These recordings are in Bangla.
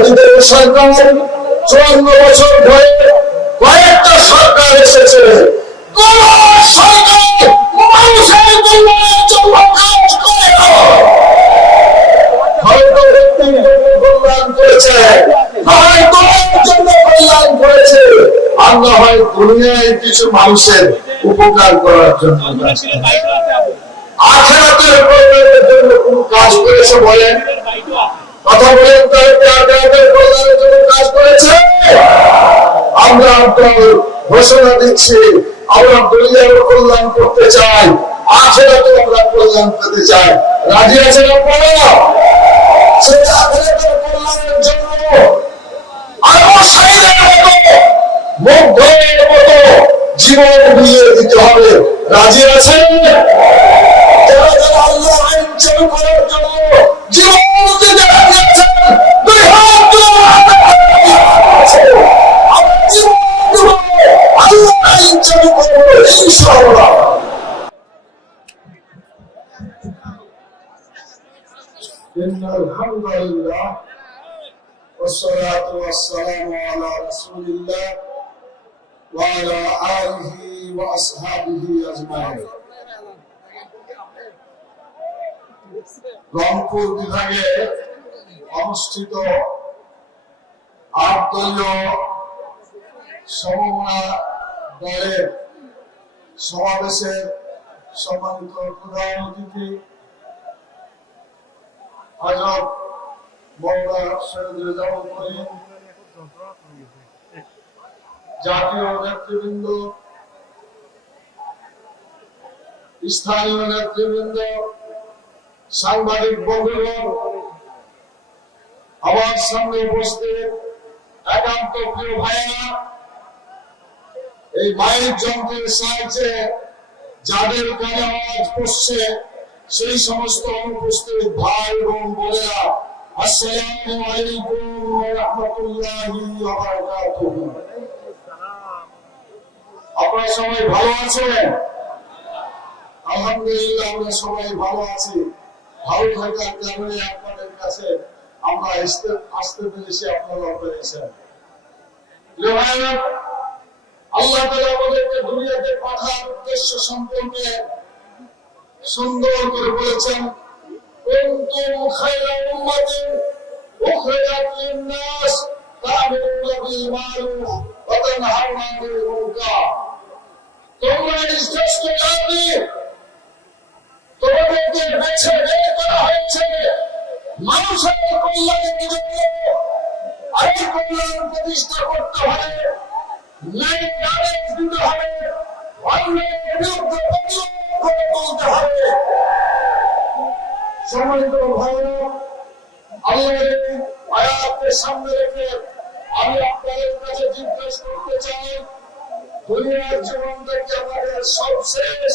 অতীতের সরকার চুয়ান্ন বছর ধরে কয়েকটা সরকার এসেছে। কোন হয় দুনিয়ায় কিছু মানুষের উপকার করার জন্য। আখেরাতের কল্যাণের কাজ করেছে বলেন? কথা জন্য কাজ করেছে? আমরা আপনার ঘোষণা দিচ্ছি, আমরা কল্যাণ করতে চাই আখেরাতে আমরা কল্যাণ পেতে চাই। রাজি আছেন আপনারা? জীবন দিয়ে দিতে হবে। রাজি আছেন? যারা যারা আল্লাহ আইন চালু করার জন্য জীবন দিতে রাজি আছেন দুই হাত তুলে আমরা জীবন দেব আল্লাহ আইন চালু করবো ইনশাআল্লাহ إن الحمد لله والصلاة والسلام على رسول الله وعلى آله وأصحابه أجمعين রংপুর বিভাগে অনুষ্ঠিত আট দলীয় সমমনা দলের সমাবেশের সম্মানিত প্রধান অতিথি, হজরত মৌলা সৈয়দ রেজাউল জাতীয় নেতৃবৃন্দ, স্থানীয় নেতৃবৃন্দ সাংবাদিক বন্ধুগণ, আমার সামনে উপস্থিত একান্ত প্রিয় ভাইয়েরা, এই মায়ের যন্ত্রের সাহায্যে যাদের কানে আওয়াজ পড়ছে সেই সমস্ত অনুপস্থিত ভাই এবং বোনেরা, আসসালামু আপনারা সবাই ভালো আছেন? আলহামদুলিল্লাহ, আমরা সবাই ভালো আছি। ভালো থাকার কারণে আপনাদের কাছে আমরা আসতে পেরেছি, আপনারা পেরেছেন। আল্লাহ আমাদেরকে দুনিয়াতে পাঠার উদ্দেশ্য সম্পর্কে সুন্দর করে বলেছেন, কুনতুম খায়রা তোমরা তোমাদেরকে বেছে হয়েছে মানুষের করতে হবে ন্যায় আদেশ দিতে হবে রেখে আমি আপনাদের কাছে জিজ্ঞেস করতে চাই দুনিয়ার জীবনটা কি আমাদের সব শেষ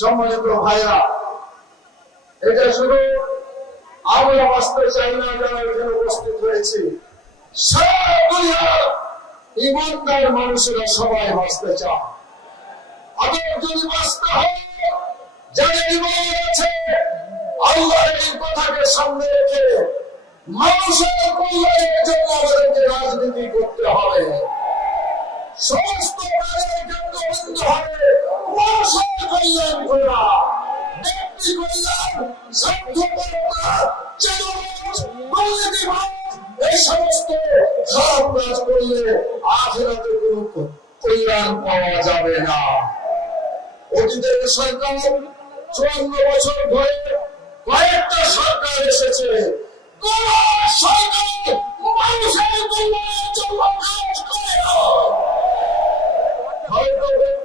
সম্মানিত ভাইরা, এটা শুধু আমরা বাঁচতে চাই না, যারা এখানে উপস্থিত হয়েছে ইমানদার মানুষেরা সবাই বাঁচতে আবার যদি বাঁচতে সামনে রেখে মানুষের রাজনীতি করতে হবে। সমস্ত কাজের কেন্দ্রবিন্দু হবে। মানুষের কল্যাণ করা ব্যক্তি কল্যাণ স্বার্থপরতা পাওয়া যাবে না অতীতের সরকার চুয়ান্ন বছর ধরে কয়েকটা সরকার এসেছে কোন সরকার মানুষের কল্যাণের।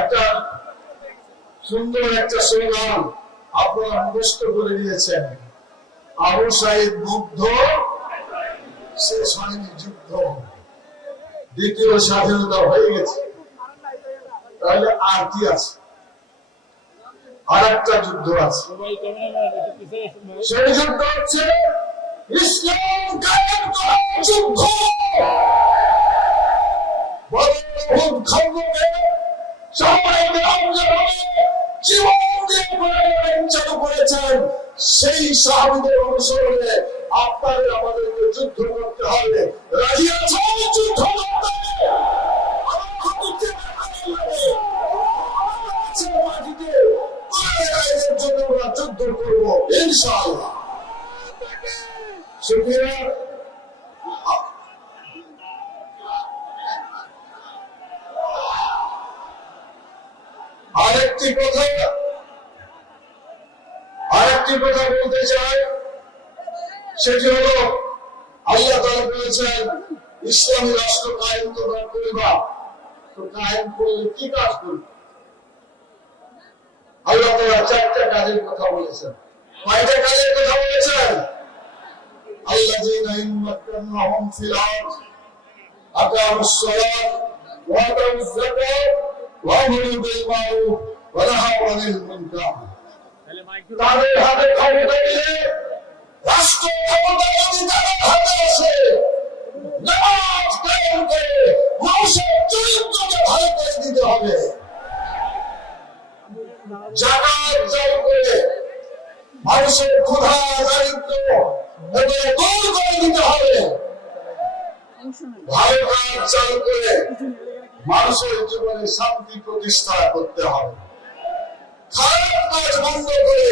একটা সুন্দর একটা স্লোগান আপনারা মুখস্থ করে দিয়েছেন। আবু সাইদ মুগ্ধ, শেষ হয়নি যুদ্ধ। দ্বিতীয় স্বাধীনতা হয়ে গেছে। তাহলে আর কি আছে? আর একটা যুদ্ধ আছে। সেই যুদ্ধ হচ্ছে ইসলাম কায়েম করার যুদ্ধ। বড় অঙ্গভাবে জীবন দিয়ে করেছেন। সেই সাহাবিদের অনুসরণে আপনাদের আমাদেরকে যুদ্ধ করতে হবে। রাজি যুদ্ধ করতে আইন করলে কি কাজ করবে? আল্লাহ তারা চারটা কাজের কথা বলেছেন। কয়টা কাজের কথা বলেছেন? আল্লাহ যে নাইন মাকান্নাহুম ফিল আরদ আকামুস সালাত ওয়া আতাউজ যাকাত ওয়া আমারু বিল মারুফ ওয়া নাহাউ আনিল মুনকার। তাদের হাতে ক্ষমতা দিলে রাষ্ট্র ক্ষমতা যদি তাদের হাতে আসে নামাজ কায়েম করে মানুষের চরিত্রকে ভালো করে দিতে হবে। জাকাত করে মানুষের ক্ষুধা, দারিদ্র এগুলো দূর করে দিতে হবে। ভালো কাজ মানুষের জীবনে শান্তি প্রতিষ্ঠা করতে হবে। খারাপ কাজ বন্ধ করে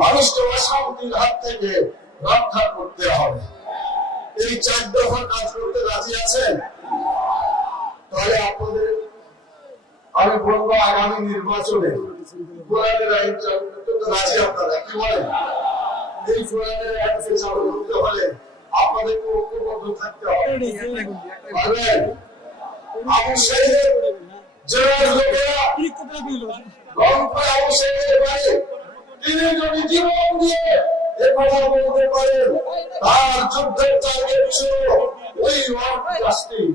মানুষকে অশান্তির হাত থেকে রক্ষা করতে হবে। এই চার দফা কাজ করতে রাজি আছেন? তাহলে আপনাদের আমি বলব আগামী নির্বাচনে কোরআনের আইন চালু করতে রাজি আপনারা কি বলেন? এই কোরআনের আইনকে চালু করতে হলে আপনাদেরকে ঐক্যবদ্ধ থাকতে হবে। পারবেন আবু জেলার লোকেরা রংপুরে আবু বাড়ি তিনি যদি জীবন দিয়ে এ কথা বলতে পারেন তার যুদ্ধের টার্গেট ছিল ওই ওয়ার্ড জাস্টিস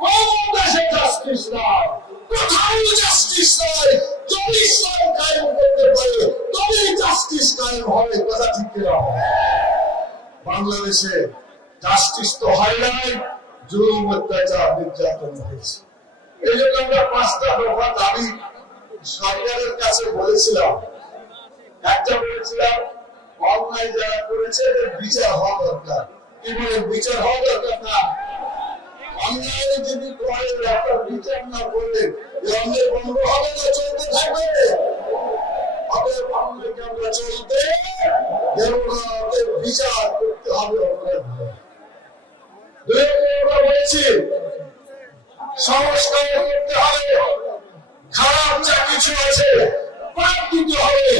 কোন দেশে জাস্টিস নাই কোথাও জাস্টিস নাই। যদি ইসলাম কায়েম করতে পারে, তবেই জাস্টিস কায়েম হবে, কথা ঠিক বাংলাদেশে জাস্টিস তো হয় নাই, জুলুম, অত্যাচার, নির্যাতন হয়েছে। এই জন্য আমরা পাঁচটা দফা দাবি সরকারের কাছে বলেছিলাম। একটা বলেছিলাম, অন্যায় যারা করেছে বিচার হওয়া দরকার। কি বলে? বিচার হওয়া দরকার না। অন্যায় যদি করে একটা বিচার না করলে এই অন্যায় বন্ধ হবে না চলতে থাকবে। আমরা বলেছি খারাপ যা কিছু আছে বাদ দিতে হবে।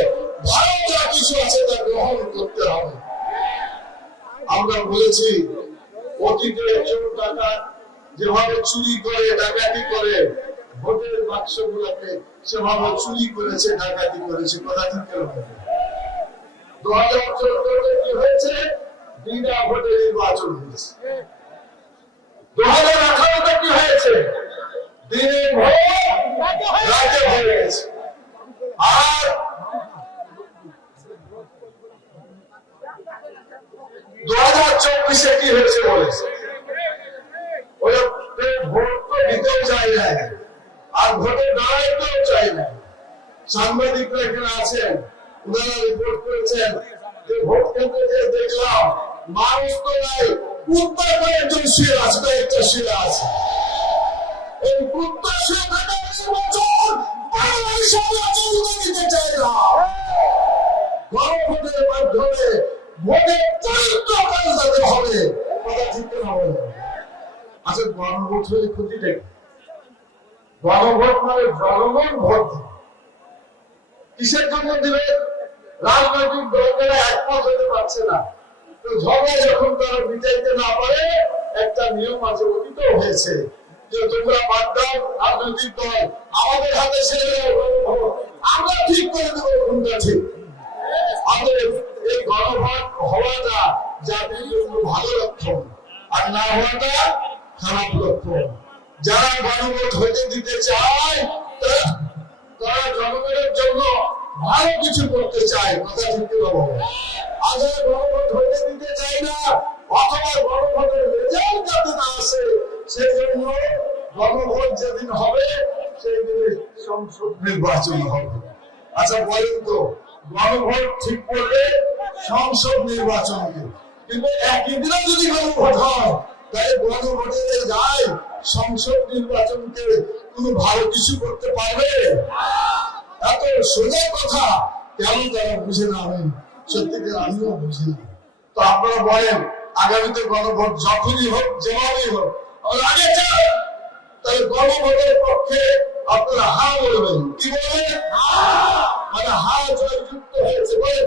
ভালো যা কিছু আছে, তা গ্রহণ করতে হবে। আমরা বলেছি অতীতে চোর টাকা যেভাবে চুরি করে, ডাকাতি করে, ভোটের বাক্স গুলাতে সেভাবে চুরি করেছে, ডাকাতি করেছে, কথা ঠিক দু হাজার চোদ্দতে কি হয়েছে? বিনা ভোটে নির্বাচন হয়েছে। দু হাজার আঠারোতে কি হয়েছে? দিনে ভোট রাতে হয়ে গেছে আর দু হাজার চব্বিশে কি হয়েছে বলেছে? ওরা ভোট তো দিতেও চাই না। আর ভোটে দাঁড়াইতেও চাই না। সাংবাদিকরা এখানে আছেন, ওনারা রিপোর্ট করেছেন যে ভোট কেন্দ্রে যে দেখলাম, মানুষ তো নাই কুত্তা কয়েকজন শুয়ে আছে, কয়েকটা শুয়ে আছে। এই কুত্তা শুয়ে থাকা নির্বাচন বাংলাদেশে আমরা দিতে চাই না। গণভোটের মাধ্যমে ভোটের চরিত্র পাল্টাতে হবে, কথা ঠিক না হবে আচ্ছা গণভোট হলে ক্ষতিটা কি? গণভোট মানে জনগণ ভোট। কিসের জন্য দিবে? রাজনৈতিক দলগুলো একমত হতে পারছে না। তো ঝগড়া যখন তারা মিটাইতে না পারে, একটা নিয়ম আছে, অতীত হয়েছে। যে তোমরা বাদ দাও, রাজনৈতিক দল আমাদের হাতে দাও। আমরা ঠিক করে দেবো কোনটা ঠিক? আমাদের এই গণভোট হওয়াটা জাতির জন্য ভালো লক্ষণ। আর না হওয়াটা খারাপ লক্ষণ যারা গণভোট হতে দিতে চায়, তারা- জনগণের জন্য ভালো কিছু করতে চায়, কথা সেই গণভোট যেদিন হবে আচ্ছা বলেন তো গণভোট করলে সংসদ নির্বাচন কিন্তু একই দিনে যদি গণভোট হয় তাহলে গণভোটে যায় সংসদ নির্বাচনকে কোনো ভালো কিছু করতে পারবে? এত সোজা কথা, কেন তারা বুঝে না আমি সত্যিকার আমিও বুঝি না। তো আপনারা বলেন, আগামীতে গণভোট যখনই হোক, যেভাবেই হোক আগে চাই। তাহলে গণভোটের পক্ষে আপনারা হা বলবেন। কি বলবেন? মানে হা জয়যুক্ত হয়েছে বলেন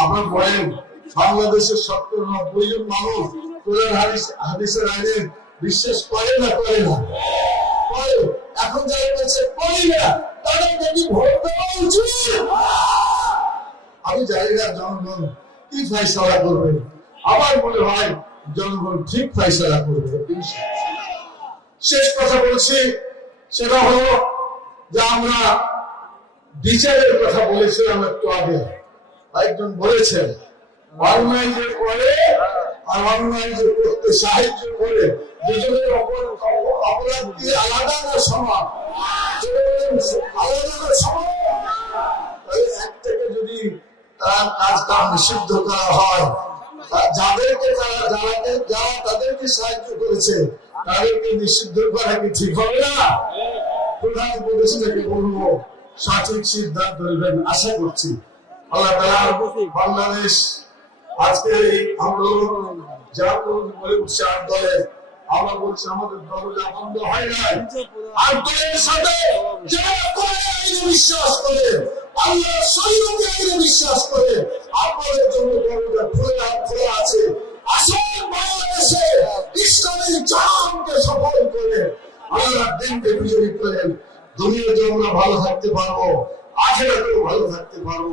আপনার বলেন, বাংলাদেশের সত্তর নব্বই জন মানুষ কোরআন, হাদিস, হাদিসের আইনে বিশ্বাস করে না করে না? এখন যারা বলছে, করি না তাদেরকে কি ভোট দেওয়া উচিত। আমি জানি না জনগণ কি ফয়সলা করবে। আমার মনে হয় জনগণ ঠিক ফয়সলা করবে। শেষ কথা বলছি, সেটা হলো যে আমরা বিচারের কথা বলেছিলাম একটু আগে। একজন বলেছেন অন্যায় যে করে আর অন্যায় যে করতে সাহায্য করে দুজনের অপর অপরাধ আলাদা না সমান? আলাদা না সমান? যদি তার কাজ কাম নিষিদ্ধ করা হয় যাদেরকে তারা যারাকে, যারা তাদেরকে সাহায্য করেছে, তাদেরকে নিষিদ্ধ করা কি ঠিক হবে না? প্রধান উপদেষ্টাকে বলব, সঠিক সিদ্ধান্ত নেবেন, আশা করছি। আল্লাহ তাআলা বাংলাদেশ আজকে এই আন্দোলন যা বলে উঠছে আন্দোলন আমরা বলছি আমাদের দরজা বন্ধ হয় নাই। আন্দোলনের সাথে যারা কোরআন বিশ্বাস করে আল্লাহ আইনে বিশ্বাস করে আপনাদের জন্য দরজা খোলা খোলা আছে। আসল বাংলাদেশে ইসলামের সফল করে। আল্লাহ দিনকে বিজয়ী করেন। দুনিয়াতে আমরা ভালো থাকতে পারব আখেরাতেও ভালো থাকতে পারব।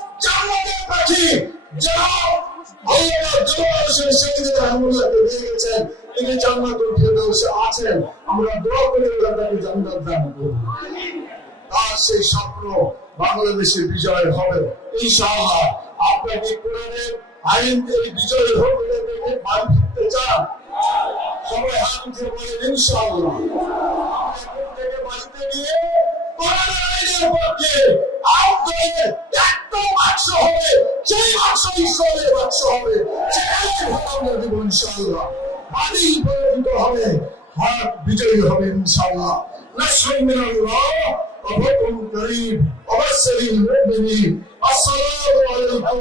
জান্নাতের পাখি যারা আল্লাহ দোয়া হোসেন সাইদি দিয়ে গেছেন, তিনি জান্নাতুল ফেরদৌসে আছেন, আমরা দোয়া করে আল্লাহ তাকে জান্নাত দান করুন। তার সেই স্বপ্ন বাংলাদেশে বিজয় হবে। ইনশাআল্লাহ আপনাকে কোরআনের ফিরতে চান? সবাই হাত উঠে বলেন, ইনশাআল্লাহ। আমরা প্রত্যেকে বাড়িতে গিয়ে কোরআনের আইনের পক্ষে বাক্স হবে সেই বাক্স ঈশ্বরের বাক্স হবে সেই আইন আমরা দেবো ইনশাআল্লাহ বাড়ি পরিণত হবে হাত বিজয়ী হবে ইনশাআল্লাহ نصر من الله وفضل كريم وبشر المؤمنين السلام عليكم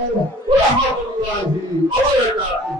ورحمه الله وبركاته